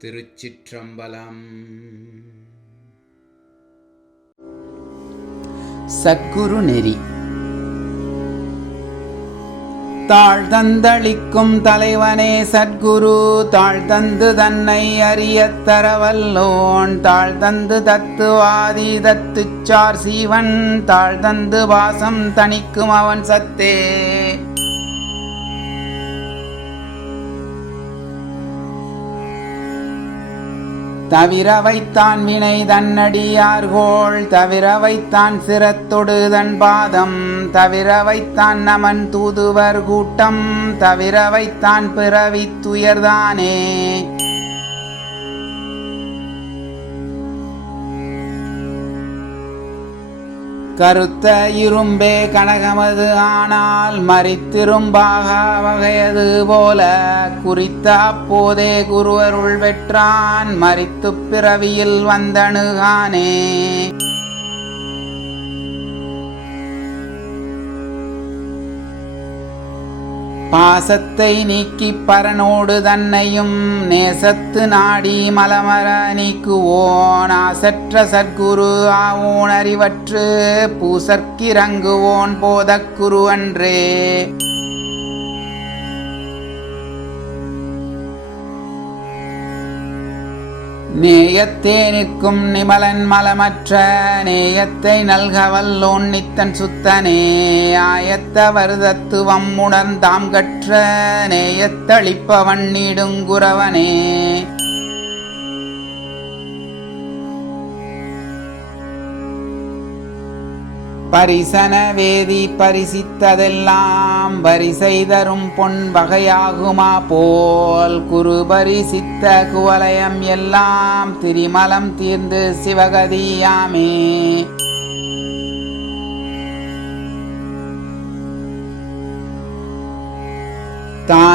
திருச்சிற்றம்பலம். சக்குரு நெறி. தாழ்தந்தளிக்கும் தலைவனே சத்குரு தாழ்தந்து தன்னை அறியத் தரவல்லோன் தாழ்தந்து தத்துவாதி தத்துச்சார் சீவன் தாழ்தந்து வாசம் தணிக்கும் அவன் சத்தே. தவிர வைத்தான் வினை தன்னடியார்கோள் தவிர வைத்தான் சிரத்தொடு தன் பாதம் தவிர வைத்தான் நமன் தூதுவர் கூட்டம் தவிர வைத்தான் பிறவித் துயர்தானே கருத்த இரும்பே கனகமது ஆனால் மறித்திரும்பாக வகையது போல குறித்த அப்போதே குருவருள் வெற்றான் மறித்து பிறவியில் வந்தணுகானே. பாசத்தை நீக்கி பரனோடு தன்னையும் நேசத்து நாடி மலமர நீக்குவோன். ஆசற்ற சற்குரு ஆவோன் அறிவற்று பூசற்கிறங்குவோன் போதக்குரு அன்றே. நேயத்தே நிற்கும் நிமலன் மலமற்ற நேயத்தை நல்க வல்லோன் நித்தன் சுத்தனே ஆயத்த வருதத்துவம் உணர்ந்தாம் கற்ற நேயத்தளிப்பவன் நீடுங்குறவனே. பரிசன வேதி பரிசித்ததெல்லாம் வரிசை தரும் பொன் வகையாகுமா போல் குரு பரிசித்த குவலயம் எல்லாம் திரிமலம் தீர்ந்து சிவகதியாமே.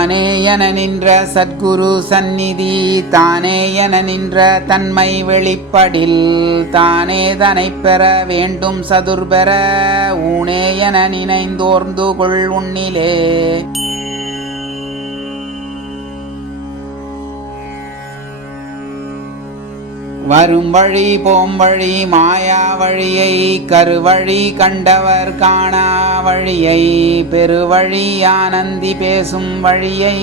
தானே என நின்ற சத்குரு சந்நிதி தானே என நின்ற தன்மை வெளிப்படில் தானே தனை பெற வேண்டும் சதுர்பெற ஊனே என நினைந்தோர்ந்து கொள் உன்னிலே. வரும் வழி போம் வழி மாயா வழியை கருவழி கண்டவர் காணா வழியை பெருவழி ஆனந்தி பேசும் வழியை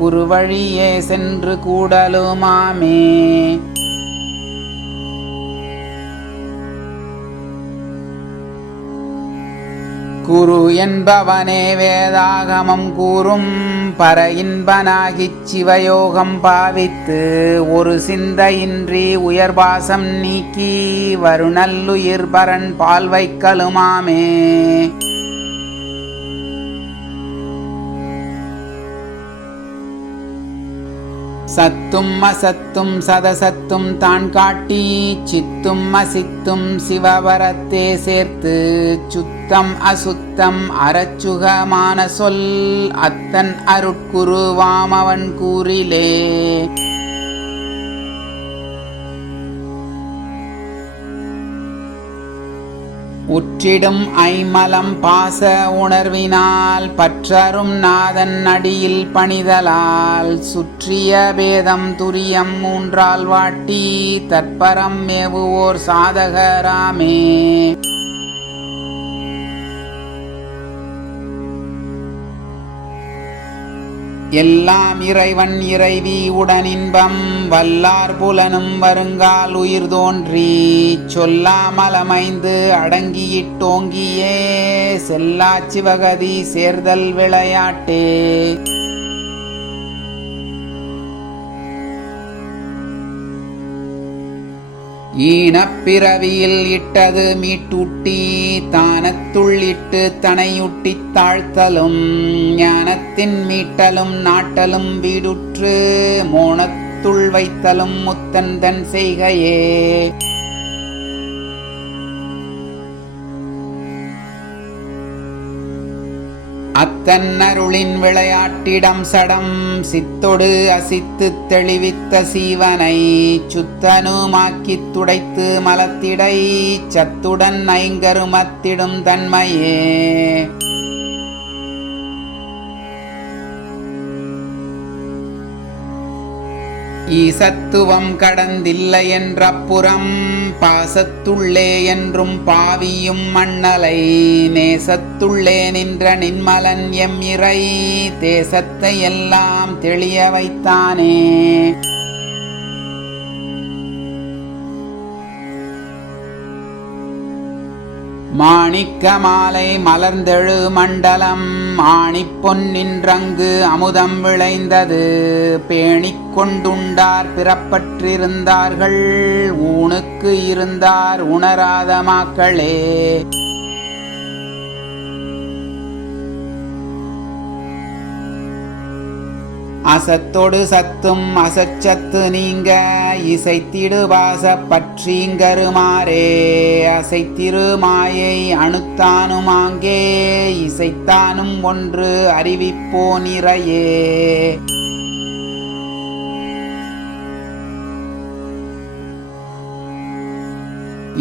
குறுவழியே சென்று கூடலுமாமே. குரு என்பவனே வேதாகமம் கூறும் பர இன்பனாகிச் சிவயோகம் பாவித்து ஒரு சிந்தையின்றி உயர்வாசம் நீக்கி வருநல்லுயிர் பரன் பால் வைக்கலுமாமே. சத்தும் அசத்தும் சதசத்தும் தான் காட்டி சித்தும் அசித்தும் சிவபரத்தே சேர்த்து சுத்தம் அசுத்தம் அறச்சுகமான சொல் அத்தன் அருட்குருவாம் அவன் கூறிலே. உற்றிடும் ஐமலம் பாச உணர்வினால் பற்றரும் நாதன் அடியில் பணிதலால் சுற்றிய பேதம் துரியம் மூன்றால் வாட்டி தற்பரம் மேவுவோர் சாதகராமே. எல்லாம் இறைவன் இறைவி உடனின்பம் வல்லார் புலனும் வருங்கால் உயிர் தோன்றி சொல்லாமலமைந்து அடங்கியிட்டோங்கியே செல்லா சிவகதி சேர்தல் விளையாட்டே. ஈனப்பிறவியில் இட்டது மீட்டூட்டி தானத்துள் இட்டு தனையுட்டித் தாழ்த்தலும் ஞானத்தின் மீட்டலும் நாட்டலும் வீடுற்று மோனத்துள் வைத்தலும் முத்தந்தன் செய்கையே. அத்தன்னருளின் விளையாட்டிடம் சடம் சித்தொடு அசித்து தெளிவித்த சீவனை சுத்தனுமாக்கித் துடைத்து மலத்திடை சத்துடன் ஐங்கருமத்திடும் தன்மையே. ஈசத்துவம் கடந்தில்லை என்ற புறம் பாசத்துள்ளே என்றும் பாவியும் மண்ணலை நேசத்து தேசத்துள்ளே நின்ற நின்மலன் எம் இறை தேசத்தை எல்லாம் தெளிய வைத்தானே. மாணிக்க மாலை மலர்ந்தெழு மண்டலம் ஆணிப்பொன் நின்றங்கு அமுதம் விளைந்தது. பேணிக் கொண்டுண்டார் பிறப்பற்றிருந்தார்கள் ஊனுக்கு இருந்தார் உணராத மாக்களே. அசத்தொடு சத்தும் அசச்சத்து நீங்க இசைத்திடு வாச பற்றீங்கருமாறே அசைத்திரு மாயை அணுத்தானுமாங்கே இசைத்தானும் ஒன்று அறிவிப்போ நிறையே.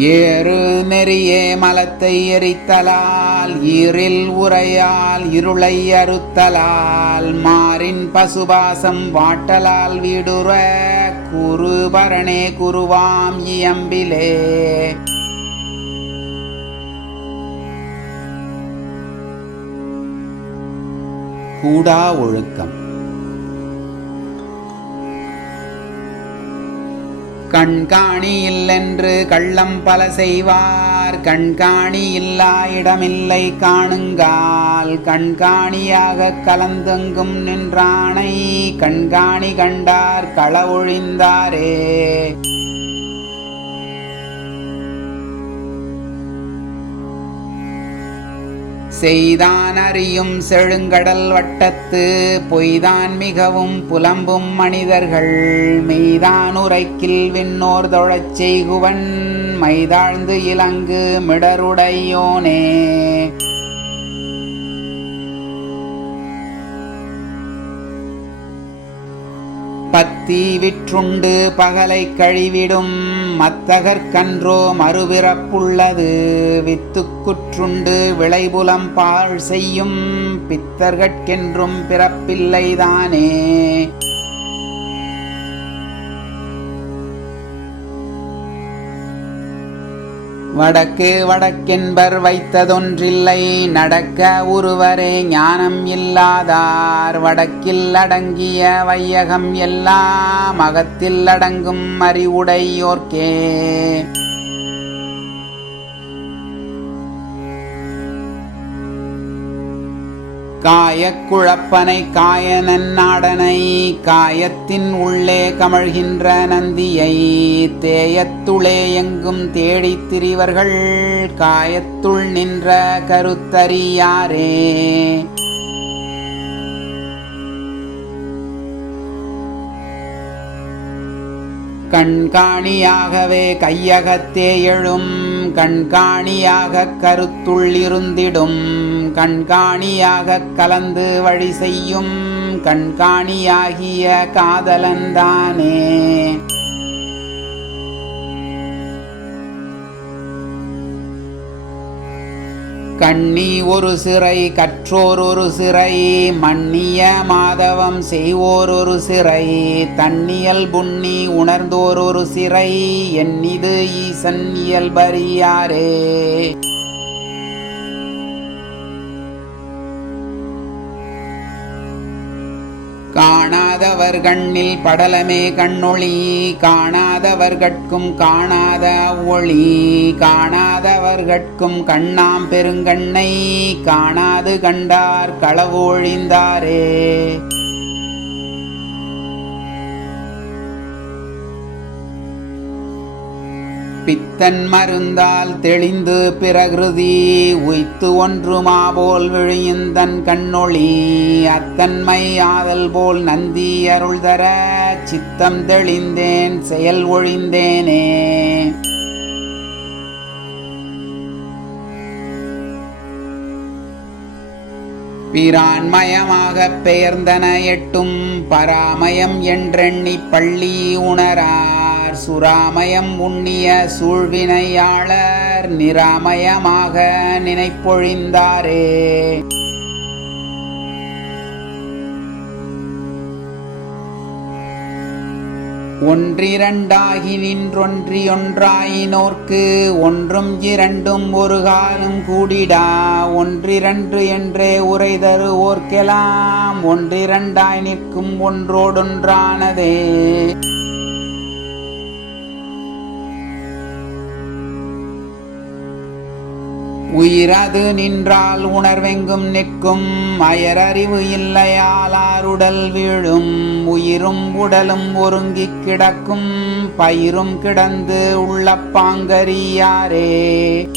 ஏறு நெறியே மலத்தை எரித்தலால் ஈரில் உரையால் இருளை அறுத்தலால் மாறின் பசுபாசம் வாட்டலால் வீடுற குருபரணே குருவாம் இயம்பிலே. கூடா ஒழுக்கம். கண்காணி இல்லென்று கள்ளம் பல செய்வார். கண்காணி இல்லா இடமில்லை காணுங்கால். கண்காணியாக கலந்தெங்கும் நின்றானை. கண்காணி கண்டார் களவொழிந்தாரே செய்தான் அறியும் செழுங்கடல் வட்டத்து பொய்தான் மிகவும் புலம்பும் மனிதர்கள். மெய்தான் உரைக்கில் விண்ணோர் தொழச் செய்குவன் மைதாழ்ந்து இலங்கு மிடருடையோனே. தீவிற்றுண்டு விற்றுண்டு பகலை கழிவிடும் மத்தகற்கன்றோ மறுபிறப்புள்ளது. வித்துக்குற்றுண்டு விளைபுலம் பாழ் செய்யும் பித்தர்கட்கென்றும் பிறப்பில்லைதானே. வடக்கு வடக்கென்பர் வைத்ததொன்றில்லை. நடக்க ஒருவரே ஞானம் இல்லாதார். வடக்கில் அடங்கிய வையகம் எல்லாம் அகத்தில் அடங்கும் அறிவுடையோர்க்கே. காயக்குழப்பனை காயனன்னாடனை காயத்தின் உள்ளே கமழ்கின்ற நந்தியை தேயத்துளே எங்கும் தேடித் திரிவர்கள் காயத்துள் நின்ற கருத்தறியாரே. கண்காணியாகவே கையகத்தே எழும் கண்காணியாக கருத்துள்ளிருந்திடும் கண்காணியாக கலந்து வழி செய்யும் கண்காணியாகிய காதலன்தானே. கண்ணி ஒரு சிறை கற்றோர் ஒரு சிறை மன்னிய மாதவம் செய்வோர் ஒரு சிறை தன்னியல் புண்ணி உணர்ந்தோர் ஒரு சிறை என்னிது ஈசன் இயல்பறியாரே. கண்ணில் படலமே கண்ணொளி காணாதவர்கட்கும் காணாத ஒளி காணாதவர்கட்கும் கண்ணாம் பெருங்கண்ணை காணாது கண்டார் களவொழிந்தாரே. பித்தன் மருந்தால் தெளிந்து பிரகிருதி உய்த்து ஒன்றுமாபோல் விழியுந்தன் கண்ணொளி. அத்தன்மை ஆதல் போல் நந்தி அருள் தர சித்தம் தெளிந்தேன் செயல் ஒழிந்தேனே. பிரான்மயமாகப் பெயர்ந்தன எட்டும் பராமயம் என்றெண்ணி பள்ளி உணரா. சுராமயம் உண்ணிய சூழ்வினையாளர் நிராமயமாக நினைப்பொழிந்தாரே. ஒன்றிரண்டாகி நின்றொன்றியொன்றாயினோர்க்கு ஒன்றும் இரண்டும் ஒரு காலம் கூடிடா. ஒன்றிரண்டு என்றே உரை தருவோர்க்கெல்லாம் ஒன்றிரண்டாய் நிற்கும் ஒன்றோடொன்றானதே. உயிரது நின்றால் உணர்வெங்கும் நிற்கும். அயரறிவு இல்லையாலாருடல் வீழும். உயிரும் உடலும் ஒருங்கிக் கிடக்கும். பயிரும் கிடந்து உள்ள பாங்கறியாரே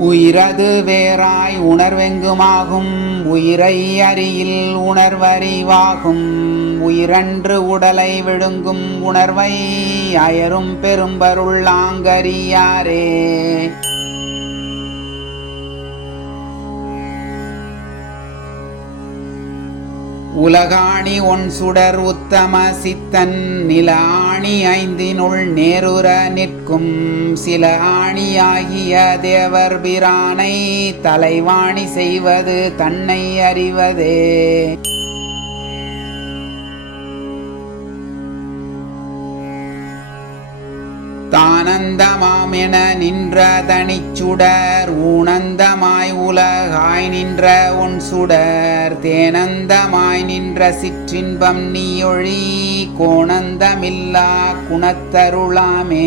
உயிரது வேறாய் உணர்வெங்குமாகும். உயிரை அறியில் உணர்வறிவாகும். உயிரன்று உடலை விழுங்கும் உணர்வை அயரும் பெரும்பருள்ளாங்கரியாரே உலகாணி ஒன் சுடர் உத்தம சித்தன் நிலாணி ஐந்தினுள் நேருற நிற்கும் சில ஆணியாகிய தேவர் பிரானை தலைவாணி செய்வது தன்னை அறிவதே. தானந்தமாமென நின்ற தனிச்சுடர் ஊனந்தமாய் உலகாய் நின்ற உன் சுடர் தேனந்தமாய் நின்ற சிற்றின்பம் நீயொழி கோணந்தமில்லா குணத்தருளாமே.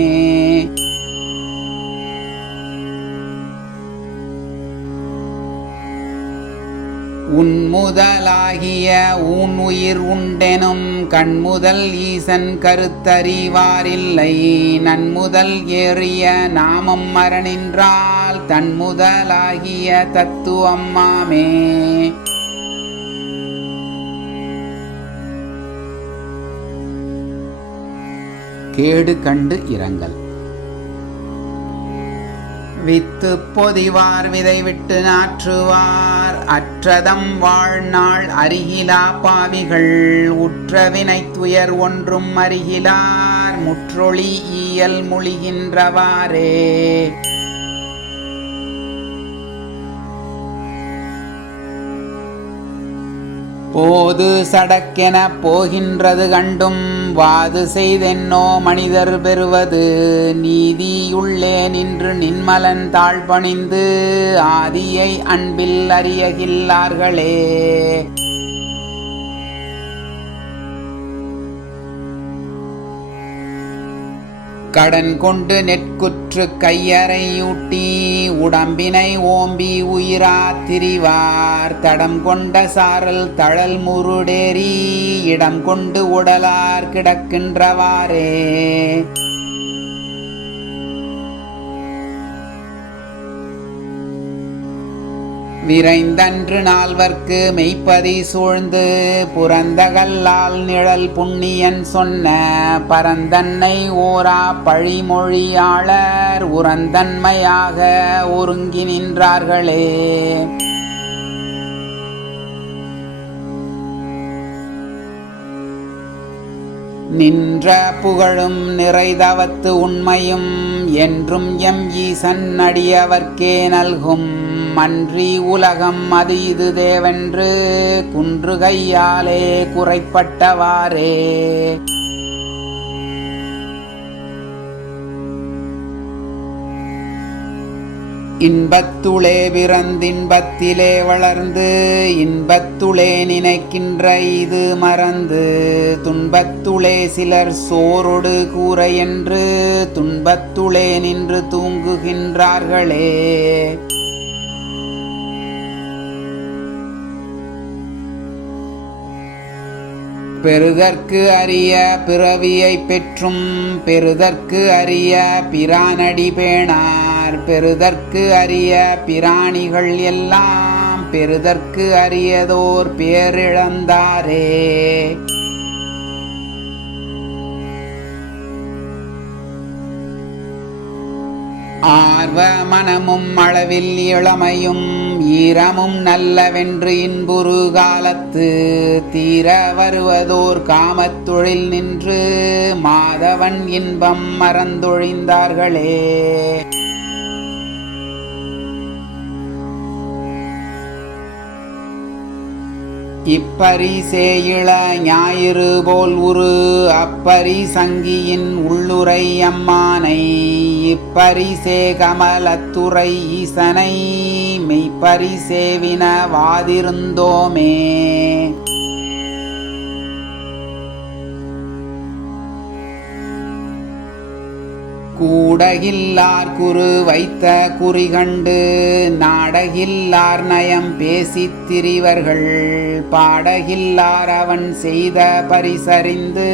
உன் முதலாகிய உன் உயிர் உண்டெனும் கண்முதல் ஈசன் கருத்தறிவாரில்லை. நன்முதல் ஏறிய நாமம் மரணின்றால் தன்முதலாகிய தத்துவம்மாமே கேடு கண்டு இரங்கல். வித்து பொதிவார் விதை விட்டு நாற்றுவார். அற்றதம் வாழ்நாள் அருகிலா பாவிகள் உற்றவினை துயர் ஒன்றும் அருகிலார். முற்றொளி இயல் மொழிகின்றவாறே. போது சடக்கென போகின்றது கண்டும். வாது செய்தென்னோ மனிதர் பெறுவது. நீதியுள்ளே நின்று நின்மலன் தாழ்பணிந்து. ஆதியை அன்பில் அறியகில்லார்களே. கடன் கொண்டு நெற்குற்று கையறையூட்டி உடம்பினை ஓம்பி உயிரா திரிவார். தடம் கொண்ட சாரல் தழல் முருடேறி இடம் கொண்டு உடலார் கிடக்கின்றவாறே. விரைந்தன்று நால்வர்க்கு மெய்ப்பதி சூழ்ந்து புறந்தகல்லால் நிழல் புண்ணியன் சொன்ன பரந்தன்னை ஓரா பழிமொழியாளர் உரந்தன்மையாக ஒருங்கி நின்றார்களே. நின்ற புகழும் நிறைதவத்து உண்மையும் என்றும் எம் ஈசன் அடியவர்க்கே நல்கும். மன்றி உலகம் அது இது தேவென்று குன்று கையாலே குறைப்பட்டவாறே. இன்பத்துளே பிறந்தின்பத்திலே வளர்ந்து இன்பத்துளே நினைக்கின்ற இது மறந்து துன்பத்துளே சிலர் சோரொடு கூறையென்று என்று துன்பத்துளே நின்று தூங்குகின்றார்களே. பெறுதற்கு அரிய பிறவியை பெற்றும் பெறுதற்கு அரிய பிரானடி பேணார் பெறுதற்கு அரிய பிராணிகள் எல்லாம் பெறுதற்கு அரியதோர் பேரிழந்தாரே. ஆர்வ மனமும் அளவில் இளமையும் ஈரமும் நல்லவென்று இன்புறு காலத்து தீர வருவதோர் காமத் தொழில் நின்று மாதவன் இன்பம் மறந்தொழிந்தார்களே. இப்பரிசே இள ஞாயிறு போல் உரு அப்பரி சங்கியின் உள்ளுரை அம்மானை இப்பரிசே கமலத்துறை ஈசனை மெய்ப்பரிசேவின வாதிருந்தோமே கூடகில்லார் குரு வைத்த குறிகண்டு நாடகில்லார் நயம் பேசித் திரிவர்கள். பாடகில்லார் அவன் செய்த பரிசறிந்து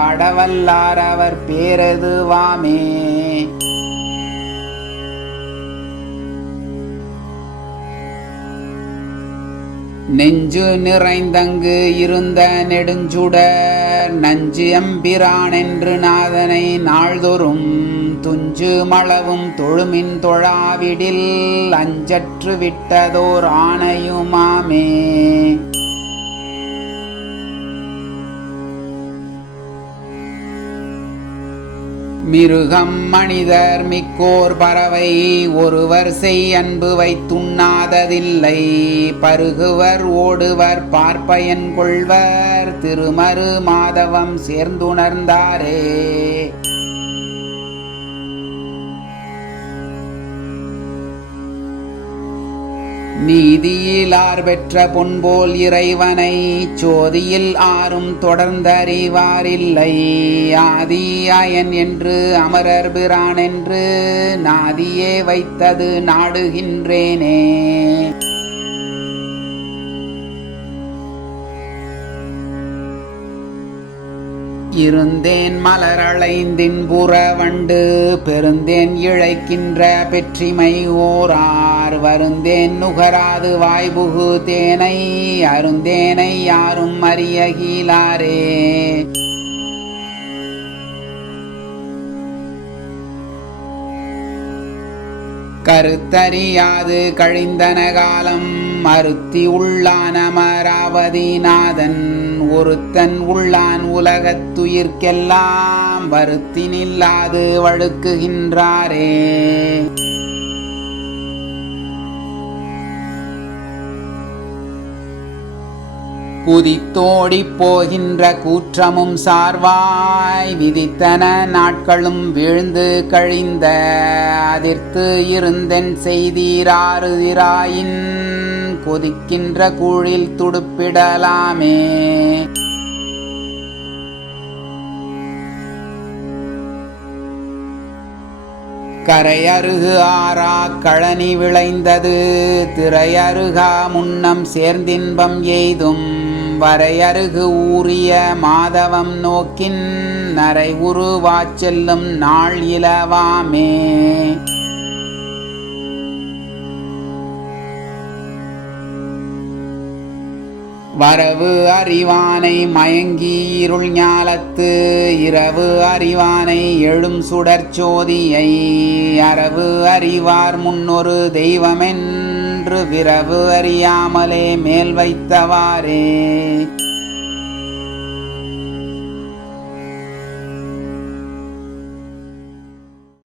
ஆடவல்லார் அவர் பேரதுவாமே நெஞ்சு நிறைந்தங்கு இருந்த நெடுஞ்சுட நஞ்சு எம்பிரான் என்று நாதனை நாள்தோறும் துஞ்சு மளவும் தொழுமின் தொழாவிடில் அஞ்சற்று விட்டதோர் ஆணையுமாமே மிருகம் மனிதர் மிக்கோர் பறவை ஒருவர் செய் அன்பு வைத்துண்ணாததில்லை. பருகுவர் ஓடுவர் பார்ப்பயன் கொள்வர். திருமறு மாதவம் சேர்ந்துணர்ந்தாரே. நீதியிலார் பெற்ற பொன்போல் இறைவனை சோதியில் ஆறும் தொடர்ந்தறிவாரில்லை. ஆதி அயன் என்று அமரர் பிரான் என்று நாதியே வைத்தது நாடுகின்றேனே. இருந்தேன் மலரளைந்தின் புறவண்டு பெருந்தேன் இழைக்கின்ற பெற்றிமை யார் வருந்தேன் நுகராது வாய்புகு தேனை? அருந்தேனை யாரும் அறியகிலாரே கருத்தறியாது கழிந்தன காலம் மறுத்தி உள்ளான் அமராவதிநாதன் ஒருத்தன் உள்ளான் உலகத்துயிர்க்கெல்லாம் வருத்தி நில்லாது வழுக்குகின்றாரே. குதித்தோடிப் போகின்ற கூற்றமும் சார்வாய் விதித்தன நாட்களும் வீழ்ந்து கழிந்த அதிர்த்து இருந்தென் செய்தீராறுதிராயின் கொதிக்கின்ற கூழில் துடுப்பிடலாமே. கரையருகு ஆறா கழனி விளைந்தது திரையருகா முன்னம் சேர்ந்தின்பம் எய்தும் வரையருகு ஊறிய மாதவம் நோக்கின் நரை உருவாச்செல்லும் நாள் இலவாமே. வரவு அறிவானை மயங்கி இருள் ஞாலத்து இரவு அறிவானை எழும் சுடர்ச்சோதியை அரவு அறிவார் முன்னொரு தெய்வமென் தெய்வமென்று விரவு அறியாமலே மேல் வைத்தவாறே.